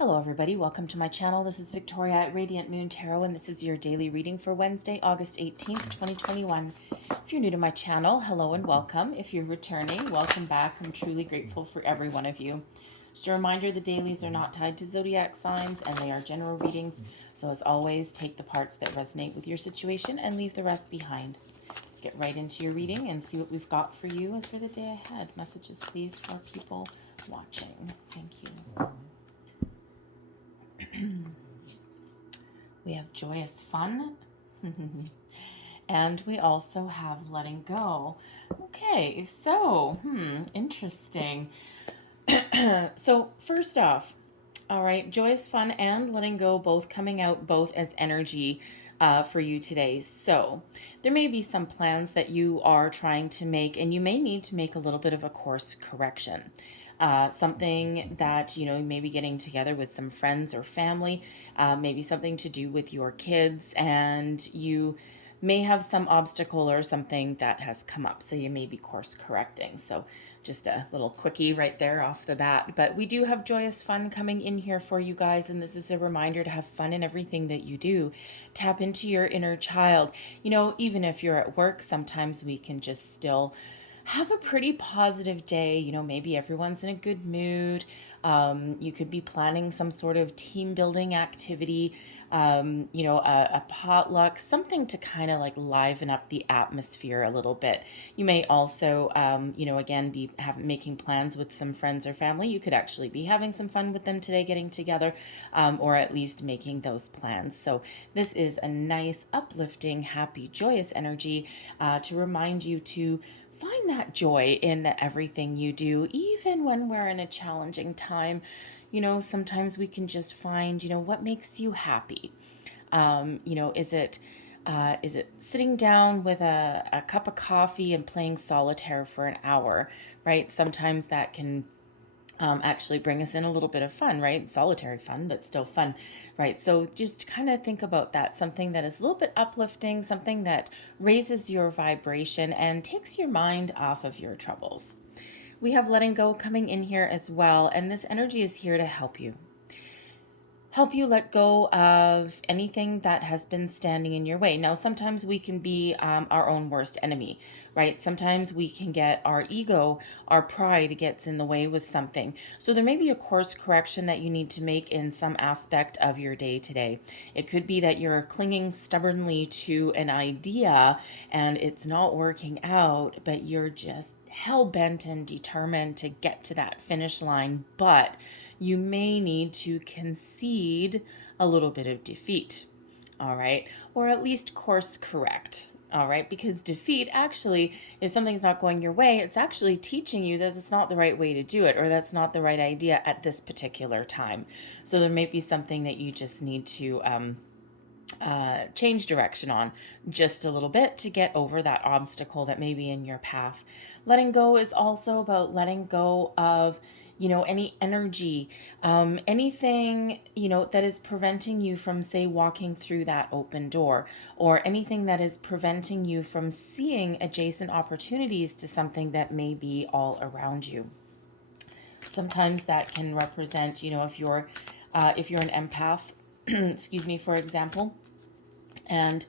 Hello everybody, welcome to my channel. This is Victoria at Radiant Moon Tarot, and this is your daily reading for Wednesday, August 18th, 2021. If you're new to my channel, hello and welcome. If you're returning, welcome back. I'm truly grateful for every one of you. Just a reminder, the dailies are not tied to zodiac signs and they are general readings. So as always, take the parts that resonate with your situation and leave the rest behind. Let's get right into your reading and see what we've got for you and for the day ahead. Messages, please, for people watching. Thank you. We have joyous fun. And we also have letting go. Okay, so, interesting. So first off, all right, joyous fun and letting go both coming out both as energy for you today. So there may be some plans that you are trying to make, and you may need to make a little bit of a course correction. Something that, you know, maybe getting together with some friends or family, maybe something to do with your kids, and you may have some obstacle or something that has come up. So you may be course correcting. So just a little quickie right there off the bat. But we do have joyous fun coming in here for you guys. And this is a reminder to have fun in everything that you do. Tap into your inner child. You know, even if you're at work, sometimes we can just still have a pretty positive day. You know, maybe everyone's in a good mood. You could be planning some sort of team building activity, you know, a potluck, something to kind of like liven up the atmosphere a little bit. You may also, you know, again, be making plans with some friends or family. You could actually be having some fun with them today, getting together, or at least making those plans. So this is a nice, uplifting, happy, joyous energy to remind you to find that joy in everything you do, even when we're in a challenging time. You know, sometimes we can just find, you know, what makes you happy. You know, is it sitting down with a cup of coffee and playing solitaire for an hour, right? Sometimes that can actually bring us in a little bit of fun, right? Solitary fun, but still fun, right? So just kind of think about that, something that is a little bit uplifting, something that raises your vibration and takes your mind off of your troubles. We have letting go coming in here as well, and this energy is here to help you. Help you let go of anything that has been standing in your way. Now, sometimes we can be our own worst enemy, right? Sometimes we can get our ego, our pride gets in the way with something. So there may be a course correction that you need to make in some aspect of your day today. It could be that you're clinging stubbornly to an idea and it's not working out, but you're just hell-bent and determined to get to that finish line, but you may need to concede a little bit of defeat, all right? Or at least course correct, all right? Because defeat actually, if something's not going your way, it's actually teaching you that it's not the right way to do it, or that's not the right idea at this particular time. So there may be something that you just need to change direction on just a little bit to get over that obstacle that may be in your path. Letting go is also about letting go of, you know, any energy, anything, you know, that is preventing you from, say, walking through that open door, or anything that is preventing you from seeing adjacent opportunities to something that may be all around you. Sometimes that can represent, you know, if you're an empath, excuse me, for example, and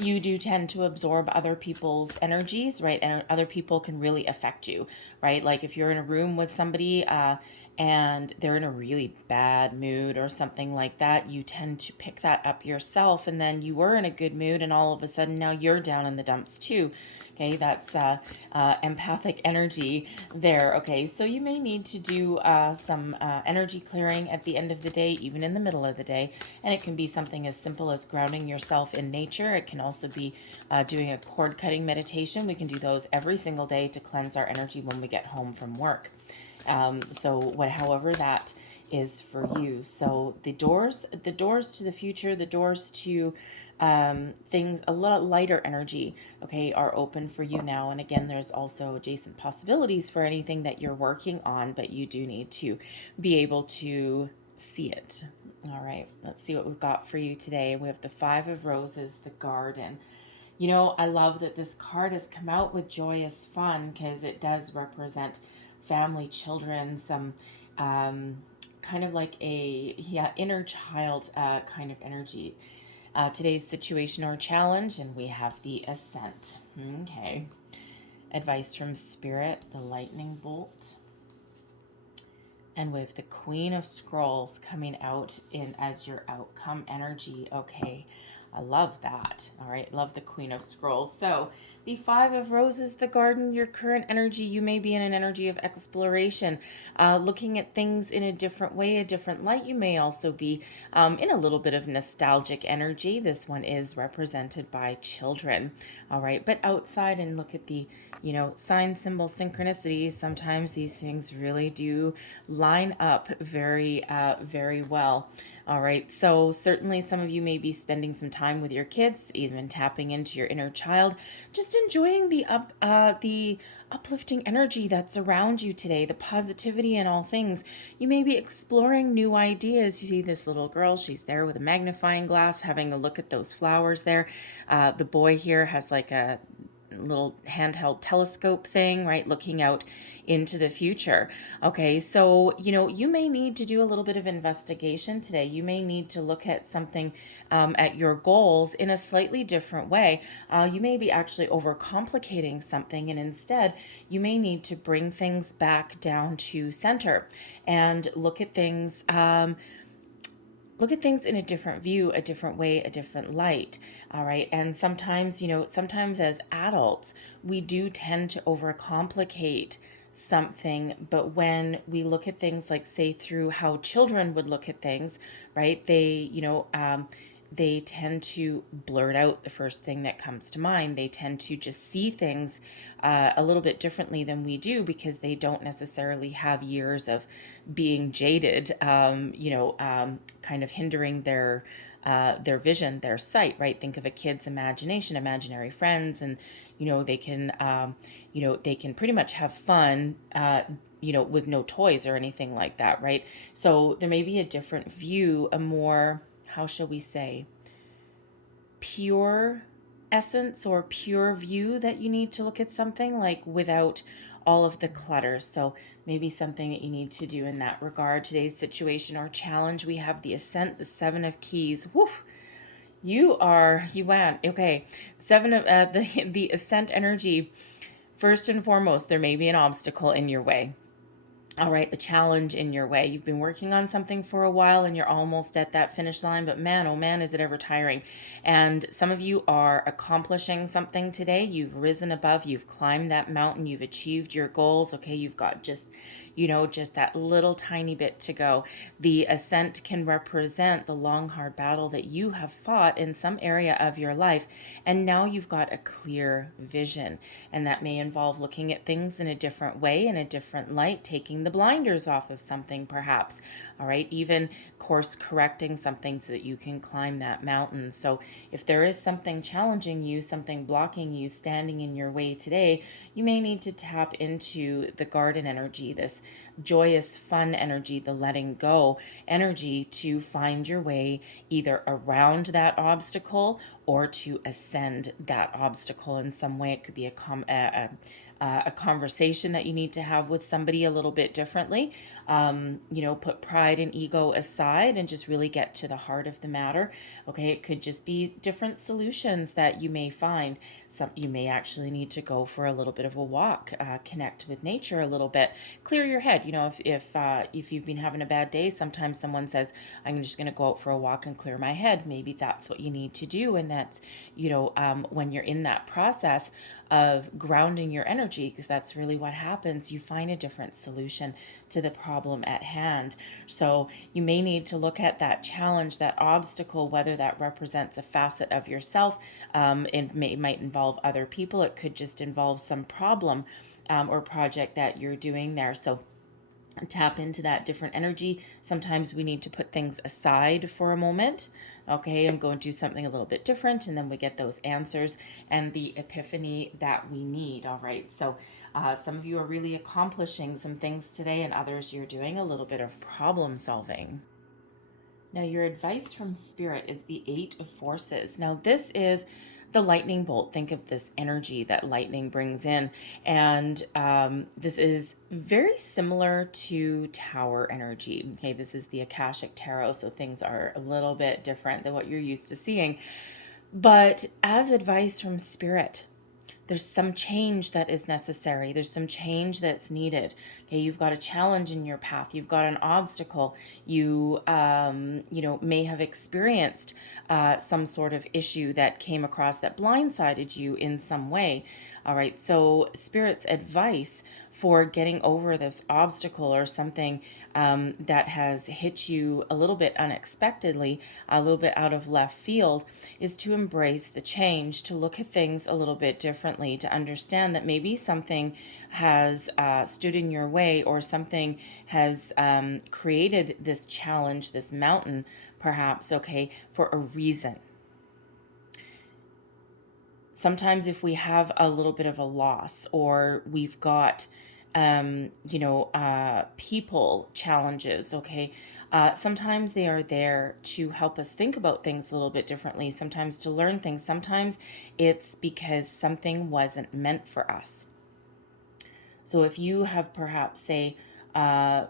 you do tend to absorb other people's energies, right? And other people can really affect you, right? Like if you're in a room with somebody and they're in a really bad mood or something like that, you tend to pick that up yourself. And then you were in a good mood and all of a sudden now you're down in the dumps too. Okay, that's empathic energy there. Okay, so you may need to do some energy clearing at the end of the day, even in the middle of the day. And it can be something as simple as grounding yourself in nature. It can also be doing a cord cutting meditation. We can do those every single day to cleanse our energy when we get home from work. However that is for you. So the doors to the future, the doors to things, a lot lighter energy, okay, are open for you now. And again, there's also adjacent possibilities for anything that you're working on, but you do need to be able to see it. All right, let's see what we've got for you today. We have the Five of Roses, the Garden. You know, I love that this card has come out with joyous fun because it does represent family, children, some kind of like a, yeah, inner child kind of energy. Today's situation or challenge, and we have the Ascent. Okay. Advice from Spirit, the Lightning Bolt. And with the Queen of Scrolls coming out in as your outcome energy. Okay, I love that. All right, love the Queen of Scrolls. So the Five of Roses, the Garden, your current energy, you may be in an energy of exploration, looking at things in a different way, a different light. You may also be in a little bit of nostalgic energy. This one is represented by children. All right, but outside and look at the, sign, symbol, synchronicities. Sometimes these things really do line up very, very well. All right, so certainly some of you may be spending some time with your kids, even tapping into your inner child, just enjoying the uplifting energy that's around you today, the positivity in all things. You may be exploring new ideas. You see this little girl, she's there with a magnifying glass, having a look at those flowers there. The boy here has like a little handheld telescope thing, right? Looking out into the future. Okay, so, you may need to do a little bit of investigation today. You may need to look at something, at your goals in a slightly different way. You may be actually overcomplicating something, and instead, you may need to bring things back down to center and look at things. Look at things in a different view, a different way, a different light. All right. And sometimes, sometimes as adults, we do tend to overcomplicate something. But when we look at things like, say, through how children would look at things, right? They tend to blurt out the first thing that comes to mind. They tend to just see things a little bit differently than we do because they don't necessarily have years of being jaded, kind of hindering their vision, their sight, right? Think of a kid's imagination, imaginary friends, and they can they can pretty much have fun with no toys or anything like that, right? So there may be a different view, a more, how shall we say, pure essence or pure view that you need to look at something like without all of the clutter. So maybe something that you need to do in that regard. Today's situation or challenge, we have the Ascent, the Seven of Keys. Woof. You went. Okay. Seven of the Ascent energy. First and foremost, there may be an obstacle in your way. All right, a challenge in your way. You've been working on something for a while and you're almost at that finish line, but man, oh man, is it ever tiring. And some of you are accomplishing something today. You've risen above, you've climbed that mountain, you've achieved your goals. Okay, you've got just that little tiny bit to go. The Ascent can represent the long, hard battle that you have fought in some area of your life. And now you've got a clear vision. And that may involve looking at things in a different way, in a different light, taking the blinders off of something perhaps. All right, even course correcting something so that you can climb that mountain. So if there is something challenging you, something blocking you, standing in your way today, you may need to tap into the garden energy, this joyous, fun energy, the letting go energy to find your way either around that obstacle or to ascend that obstacle in some way. It could be a conversation that you need to have with somebody a little bit differently. Put pride and ego aside and just really get to the heart of the matter. Okay, it could just be different solutions that you may find. You may actually need to go for a little bit of a walk, connect with nature a little bit, clear your head. If you've been having a bad day, sometimes someone says, "I'm just going to go out for a walk and clear my head." Maybe that's what you need to do, and that's when you're in that process of grounding your energy, because that's really what happens. You find a different solution to the problem at hand. So you may need to look at that challenge, that obstacle, whether that represents a facet of yourself. It might involve other people. It could just involve some problem or project that you're doing there. So tap into that different energy. Sometimes we need to put things aside for a moment, okay, and go and do something a little bit different, and then we get those answers and the epiphany that we need. All right, so some of you are really accomplishing some things today, and others you're doing a little bit of problem solving. Now, your advice from Spirit is the Eight of Forces. Now, this is the lightning bolt. Think of this energy that lightning brings in. And this is very similar to Tower energy. Okay, this is the Akashic Tarot, so things are a little bit different than what you're used to seeing. But as advice from Spirit, there's some change that is necessary. There's some change that's needed. Okay, you've got a challenge in your path. You've got an obstacle. You, may have experienced some sort of issue that came across that blindsided you in some way. All right, so Spirit's advice for getting over this obstacle or something that has hit you a little bit unexpectedly, a little bit out of left field, is to embrace the change, to look at things a little bit differently, to understand that maybe something has stood in your way, or something has created this challenge, this mountain, perhaps, okay, for a reason. Sometimes if we have a little bit of a loss, or we've got people challenges, okay, sometimes they are there to help us think about things a little bit differently, sometimes to learn things. Sometimes it's because something wasn't meant for us. So if you have perhaps, say, trying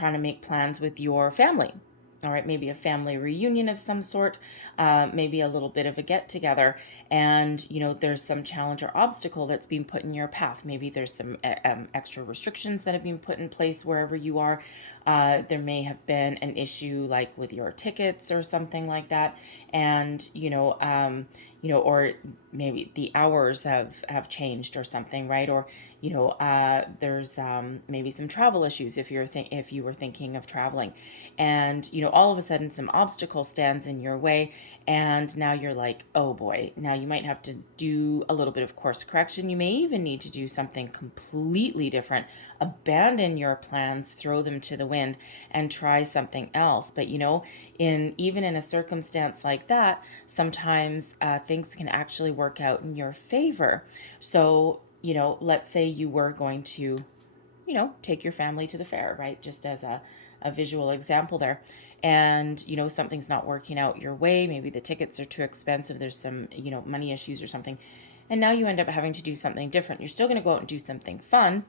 to make plans with your family, all right, maybe a family reunion of some sort, maybe a little bit of a get together, and there's some challenge or obstacle that's being put in your path. Maybe there's some extra restrictions that have been put in place wherever you are. There may have been an issue like with your tickets or something like that, and or maybe the hours have changed or something, right? Or there's maybe some travel issues if you were thinking of traveling, and all of a sudden some obstacle stands in your way, and now you're like, oh boy, now you might have to do a little bit of course correction. You may even need to do something completely different, abandon your plans, throw them to the wind, and try something else. But even in a circumstance like that, sometimes things can actually work out in your favor. So let's say you were going to take your family to the fair, right? Just as a visual example there. And, something's not working out your way. Maybe the tickets are too expensive. There's some, money issues or something. And now you end up having to do something different. You're still going to go out and do something fun,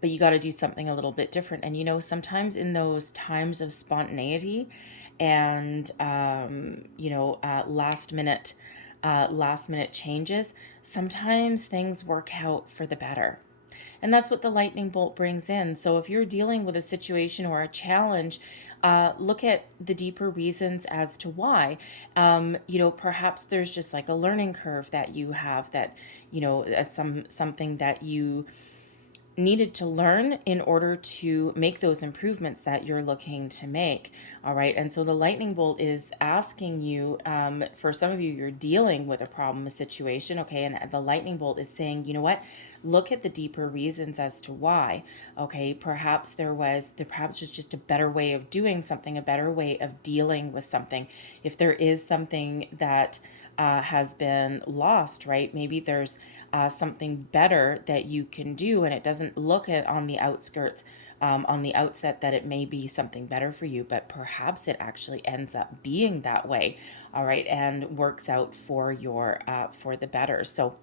but you got to do something a little bit different. And, sometimes in those times of spontaneity and, last minute changes, sometimes things work out for the better. And that's what the lightning bolt brings in. So if you're dealing with a situation or a challenge, look at the deeper reasons as to why. Perhaps there's just like a learning curve that you have, that, something that you needed to learn in order to make those improvements that you're looking to make. All right. And so the lightning bolt is asking you, for some of you, you're dealing with a problem, a situation. Okay. And the lightning bolt is saying, you know what? Look at the deeper reasons as to why. Okay. Perhaps perhaps there's just a better way of doing something, a better way of dealing with something. If there is something that has been lost, right? Maybe there's something better that you can do, and it doesn't look at on the outskirts, on the outset, that it may be something better for you, but perhaps it actually ends up being that way. All right, and works out for your for the better. So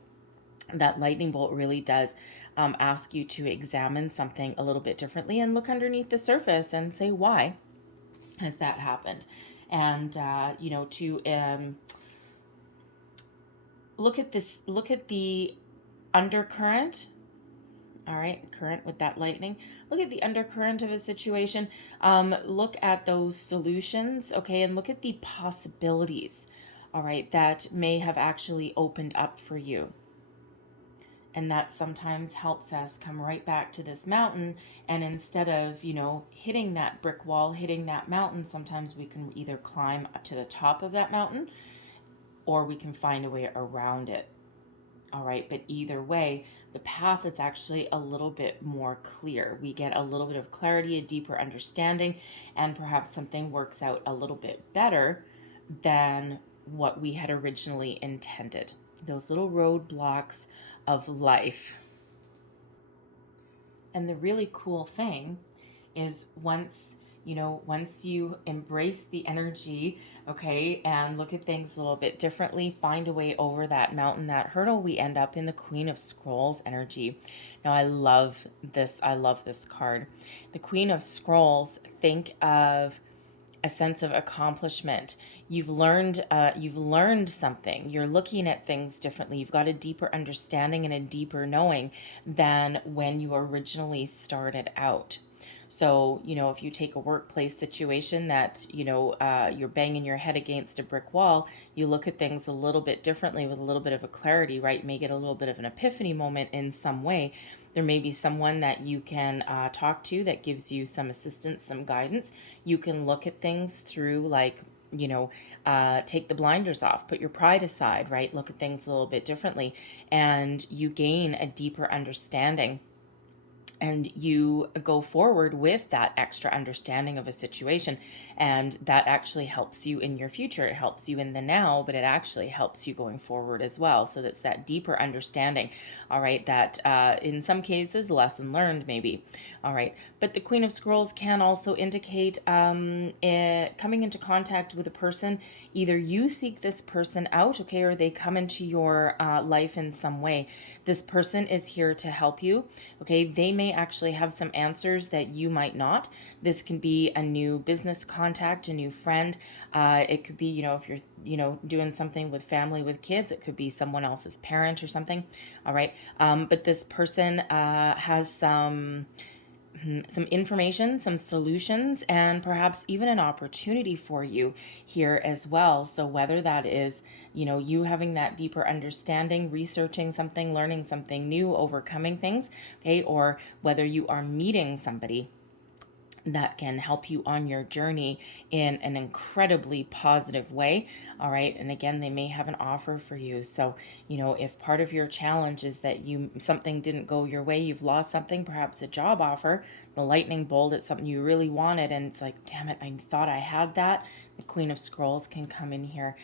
that lightning bolt really does ask you to examine something a little bit differently and look underneath the surface and say, why has that happened? And to look at the undercurrent. All right, current with that lightning. Look at the undercurrent of a situation. Look at those solutions, okay, and look at the possibilities, all right, that may have actually opened up for you. And that sometimes helps us come right back to this mountain. And instead of, hitting that brick wall, hitting that mountain, sometimes we can either climb to the top of that mountain, or we can find a way around it. All right, but either way, the path is actually a little bit more clear. We get a little bit of clarity, a deeper understanding, and perhaps something works out a little bit better than what we had originally intended. Those little roadblocks of life. And the really cool thing is, once once you embrace the energy, okay, and look at things a little bit differently, find a way over that mountain, that hurdle, we end up in the Queen of Scrolls energy. Now, I love this. I love this card. The Queen of Scrolls, think of a sense of accomplishment. You've learned something. You're looking at things differently. You've got a deeper understanding and a deeper knowing than when you originally started out. So, if you take a workplace situation that, you're banging your head against a brick wall, you look at things a little bit differently with a little bit of a clarity, right? You may get a little bit of an epiphany moment in some way. There may be someone that you can talk to that gives you some assistance, some guidance. You can look at things through, like, take the blinders off, put your pride aside, right? Look at things a little bit differently, and you gain a deeper understanding, and you go forward with that extra understanding of a situation, and that actually helps you in your future. It helps you in the now, but it actually helps you going forward as well. So that's that deeper understanding, all right, that in some cases lesson learned maybe, all right. But the Queen of Scrolls can also indicate coming into contact with a person. Either you seek this person out, okay, or they come into your life in some way. This person is here to help you, okay. They may actually have some answers that you might not. This can be a new business contact, a new friend. It could be, if you're, doing something with family, with kids, it could be someone else's parent or something. All right. But this person has some information, some solutions, and perhaps even an opportunity for you here as well. So whether that is, you having that deeper understanding, researching something, learning something new, overcoming things, okay, or whether you are meeting somebody that can help you on your journey in an incredibly positive way. All right. And again, they may have an offer for you. So, if part of your challenge is that something didn't go your way, you've lost something, perhaps a job offer, the lightning bolt, it's something you really wanted, and it's like, damn it, I thought I had that. The Queen of Scrolls can come in here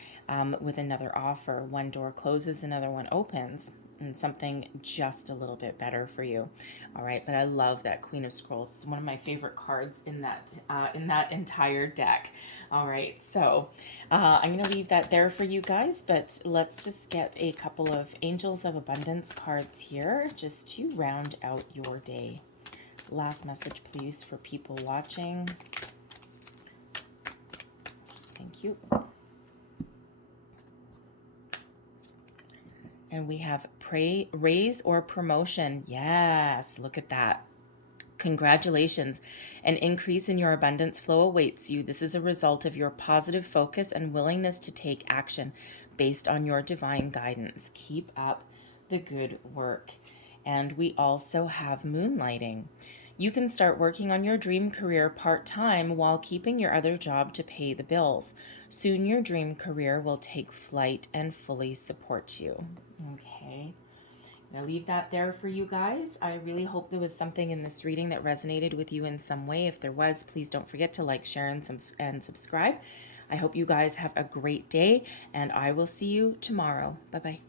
with another offer. One door closes, another one opens, and something just a little bit better for you. All right, but I love that Queen of Scrolls. It's one of my favorite cards in that entire deck. All right, so I'm going to leave that there for you guys, but let's just get a couple of Angels of Abundance cards here just to round out your day. Last message, please, for people watching. Thank you. And we have raise or promotion. Yes, look at that. Congratulations. An increase in your abundance flow awaits you. This is a result of your positive focus and willingness to take action based on your divine guidance. Keep up the good work. And we also have moonlighting. You can start working on your dream career part-time while keeping your other job to pay the bills. Soon your dream career will take flight and fully support you. Okay. I'm going to leave that there for you guys. I really hope there was something in this reading that resonated with you in some way. If there was, please don't forget to like, share, and subscribe. I hope you guys have a great day, and I will see you tomorrow. Bye-bye.